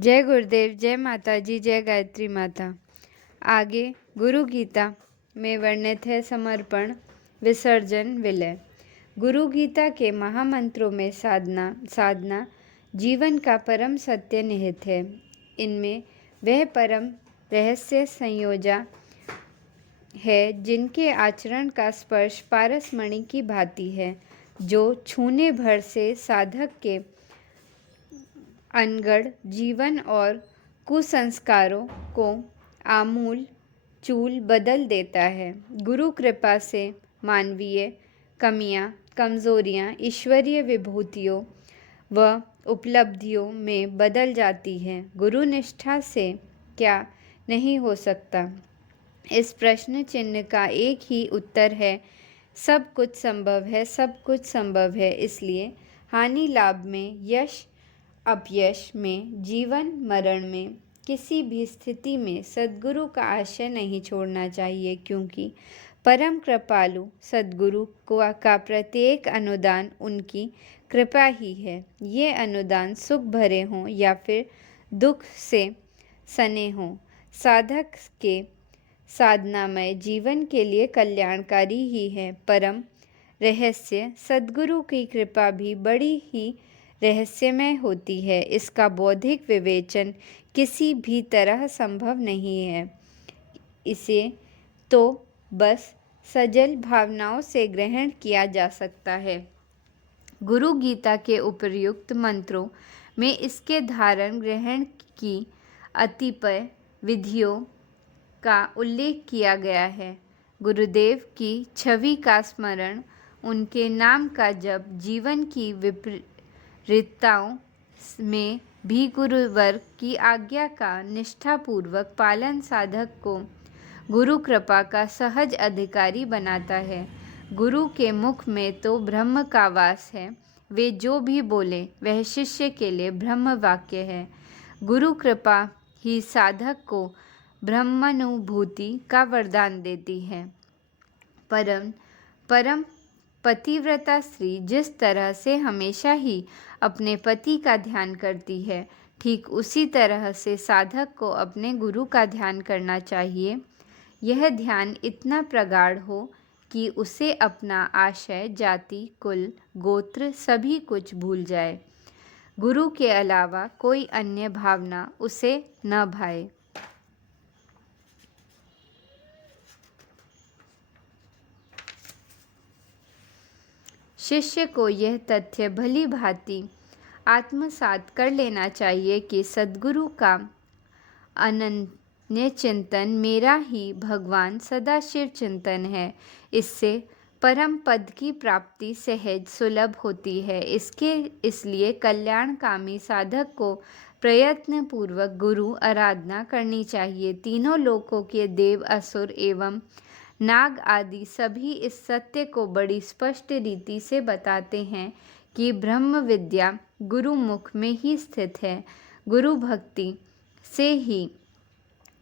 जय गुरुदेव, जय माता जी, जय गायत्री माता। आगे गुरु गीता में वर्णित है समर्पण, विसर्जन, विलय। गुरु गीता के महामंत्रों में साधना जीवन का परम सत्य निहित है। इनमें वह परम रहस्य संयोजा है जिनके आचरण का स्पर्श पारसमणि की भांति है, जो छूने भर से साधक के अनगढ़ जीवन और कुसंस्कारों को आमूल चूल बदल देता है। गुरु कृपा से मानवीय कमियां, कमजोरियां ईश्वरीय विभूतियों व उपलब्धियों में बदल जाती हैं। गुरु निष्ठा से क्या नहीं हो सकता? इस प्रश्न चिन्ह का एक ही उत्तर है, सब कुछ संभव है, सब कुछ संभव है। इसलिए हानि लाभ में, यश अपयश में, जीवन मरण में, किसी भी स्थिति में सद्गुरु का आश्रय नहीं छोड़ना चाहिए, क्योंकि परम कृपालु सद्गुरु का प्रत्येक अनुदान उनकी कृपा ही है। ये अनुदान सुख भरे हों या फिर दुख से सने हों, साधक के साधनामय जीवन के लिए कल्याणकारी ही है। परम रहस्य सद्गुरु की कृपा भी बड़ी ही रहस्यमय होती है। इसका बौद्धिक विवेचन किसी भी तरह संभव नहीं है। इसे तो बस सजल भावनाओं से ग्रहण किया जा सकता है। गुरु गीता के उपर्युक्त मंत्रों में इसके धारण ग्रहण की अतिपय विधियों का उल्लेख किया गया है। गुरुदेव की छवि का स्मरण, उनके नाम का जप, जीवन की विपरीतताओं में भी गुरुवर की आज्ञा का निष्ठापूर्वक पालन साधक को गुरु कृपा का सहज अधिकारी बनाता है। गुरु के मुख में तो ब्रह्म का वास है। वे जो भी बोले वह शिष्य के लिए ब्रह्म वाक्य है। गुरु कृपा ही साधक को ब्रह्मानुभूति का वरदान देती है। परम पतिव्रता स्त्री जिस तरह से हमेशा ही अपने पति का ध्यान करती है, ठीक उसी तरह से साधक को अपने गुरु का ध्यान करना चाहिए। यह ध्यान इतना प्रगाढ़ हो कि उसे अपना आशय, जाति, कुल, गोत्र सभी कुछ भूल जाए। गुरु के अलावा कोई अन्य भावना उसे न भाए। शिष्य को यह तथ्य भली भांति आत्मसात कर लेना चाहिए कि सद्गुरु का अनन्य चिंतन मेरा ही भगवान सदाशिव चिंतन है। इससे परम पद की प्राप्ति सहज सुलभ होती है। इसलिए कल्याणकामी साधक को प्रयत्न पूर्वक गुरु आराधना करनी चाहिए। तीनों लोकों के देव, असुर एवं नाग आदि सभी इस सत्य को बड़ी स्पष्ट रीति से बताते हैं कि ब्रह्म विद्या गुरु मुख में ही स्थित है। गुरु भक्ति से ही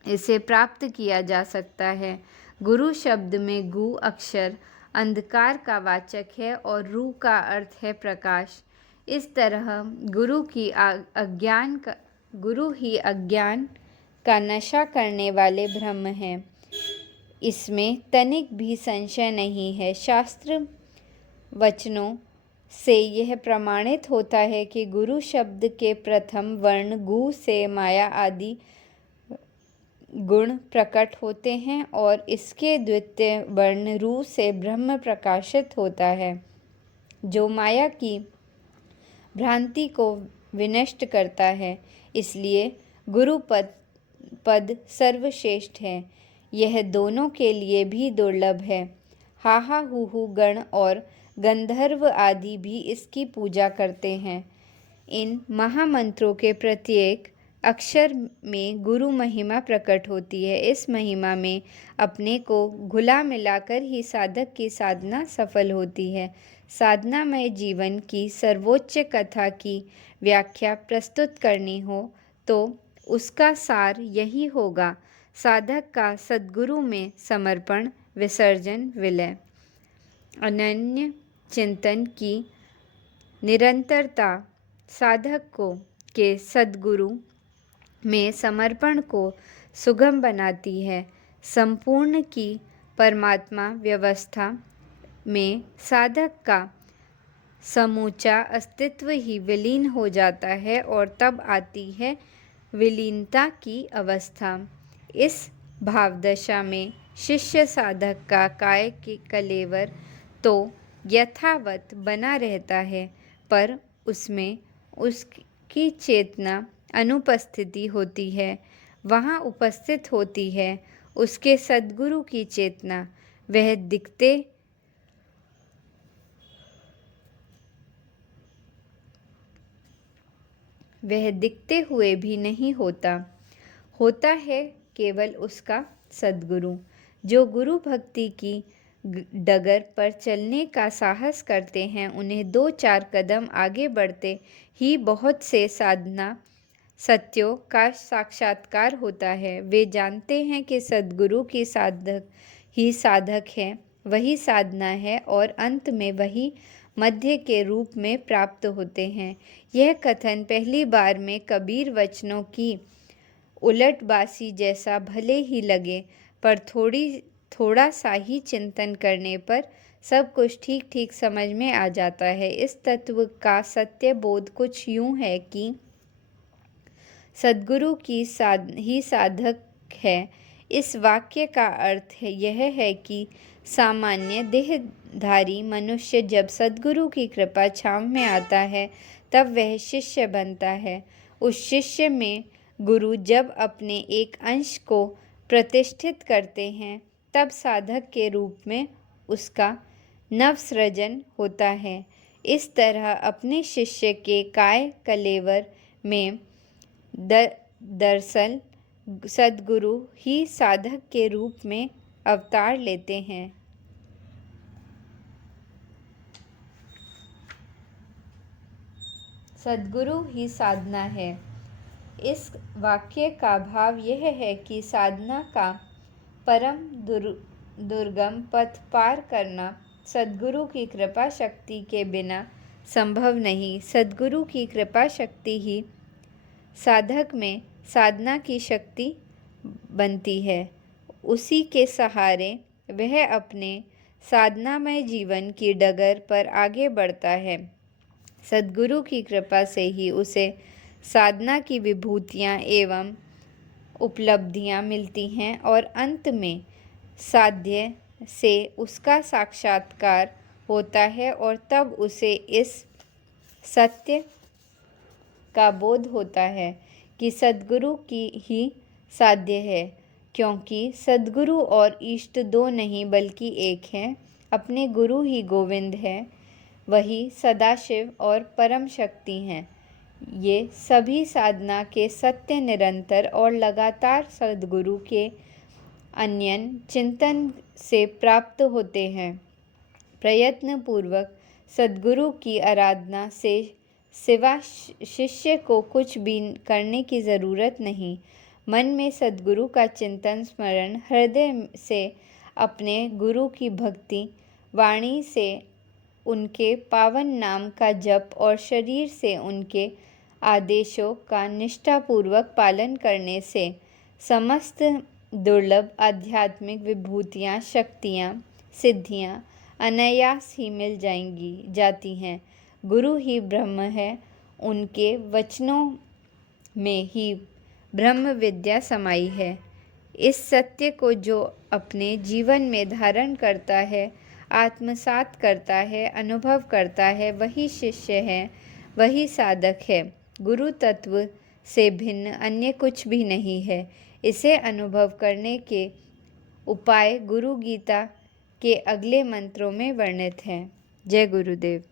इसे प्राप्त किया जा सकता है। गुरु शब्द में गु अक्षर अंधकार का वाचक है और रू का अर्थ है प्रकाश। इस तरह गुरु ही अज्ञान का नशा करने वाले ब्रह्म हैं। इसमें तनिक भी संशय नहीं है। शास्त्र वचनों से यह प्रमाणित होता है कि गुरु शब्द के प्रथम वर्ण गु से माया आदि गुण प्रकट होते हैं और इसके द्वितीय वर्ण रू से ब्रह्म प्रकाशित होता है, जो माया की भ्रांति को विनष्ट करता है। इसलिए गुरु पद सर्वश्रेष्ठ है। यह दोनों के लिए भी दुर्लभ है। हाहा हूहू गण और गंधर्व आदि भी इसकी पूजा करते हैं। इन महामंत्रों के प्रत्येक अक्षर में गुरु महिमा प्रकट होती है। इस महिमा में अपने को घुला मिलाकर ही साधक की साधना सफल होती है। साधनामय जीवन की सर्वोच्च कथा की व्याख्या प्रस्तुत करनी हो तो उसका सार यही होगा: साधक का सद्गुरु में समर्पण, विसर्जन, विलय। अनन्य चिंतन की निरंतरता साधक को के सद्गुरु में समर्पण को सुगम बनाती है। संपूर्ण की परमात्मा व्यवस्था में साधक का समूचा अस्तित्व ही विलीन हो जाता है और तब आती है विलीनता की अवस्था। इस भावदशा में शिष्य साधक का काय कलेवर तो यथावत बना रहता है, पर उसमें उसकी चेतना अनुपस्थिति होती है। वहाँ उपस्थित होती है उसके सद्गुरु की चेतना। वह दिखते हुए भी नहीं होता है केवल उसका सद्गुरु। जो गुरु भक्ति की डगर पर चलने का साहस करते हैं, उन्हें 2-4 कदम आगे बढ़ते ही बहुत से साधना सत्यों का साक्षात्कार होता है। वे जानते हैं कि सद्गुरु की साधक ही साधक है, वही साधना है और अंत में वही मध्य के रूप में प्राप्त होते हैं। यह कथन पहली बार में कबीर वचनों की उलटबासी जैसा भले ही लगे, पर थोड़ा सा ही चिंतन करने पर सब कुछ ठीक ठीक समझ में आ जाता है। इस तत्व का सत्य बोध कुछ यूं है कि सद्गुरु की ही साधक है। इस वाक्य का अर्थ यह है कि सामान्य देहधारी मनुष्य जब सद्गुरु की कृपा छांव में आता है, तब वह शिष्य बनता है। उस शिष्य में गुरु जब अपने एक अंश को प्रतिष्ठित करते हैं, तब साधक के रूप में उसका नवसृजन होता है। इस तरह अपने शिष्य के काय कलेवर में दरअसल सद्गुरु ही साधक के रूप में अवतार लेते हैं। सद्गुरु ही साधना है। इस वाक्य का भाव यह है कि साधना का परम दुर्गम पथ पार करना सद्गुरु की कृपा शक्ति के बिना संभव नहीं। सद्गुरु की कृपा शक्ति ही साधक में साधना की शक्ति बनती है। उसी के सहारे वह अपने साधनामय जीवन की डगर पर आगे बढ़ता है। सद्गुरु की कृपा से ही उसे साधना की विभूतियाँ एवं उपलब्धियाँ मिलती हैं और अंत में साध्य से उसका साक्षात्कार होता है और तब उसे इस सत्य का बोध होता है कि सद्गुरु की ही साध्य है, क्योंकि सद्गुरु और इष्ट दो नहीं बल्कि एक हैं। अपने गुरु ही गोविंद है, वही सदाशिव और परम शक्ति हैं। ये सभी साधना के सत्य निरंतर और लगातार सद्गुरु के अन्यन चिंतन से प्राप्त होते हैं। प्रयत्न पूर्वक सद्गुरु की आराधना से सिवा शिष्य को कुछ भी करने की ज़रूरत नहीं। मन में सद्गुरु का चिंतन स्मरण, हृदय से अपने गुरु की भक्ति, वाणी से उनके पावन नाम का जप और शरीर से उनके आदेशों का निष्ठापूर्वक पालन करने से समस्त दुर्लभ आध्यात्मिक विभूतियाँ, शक्तियाँ, सिद्धियाँ अनायास ही मिल जाती हैं। गुरु ही ब्रह्म है, उनके वचनों में ही ब्रह्म विद्या समाई है। इस सत्य को जो अपने जीवन में धारण करता है, आत्मसात करता है, अनुभव करता है, वही शिष्य है, वही साधक है। गुरु तत्व से भिन्न अन्य कुछ भी नहीं है। इसे अनुभव करने के उपाय गुरु गीता के अगले मंत्रों में वर्णित हैं। जय गुरुदेव।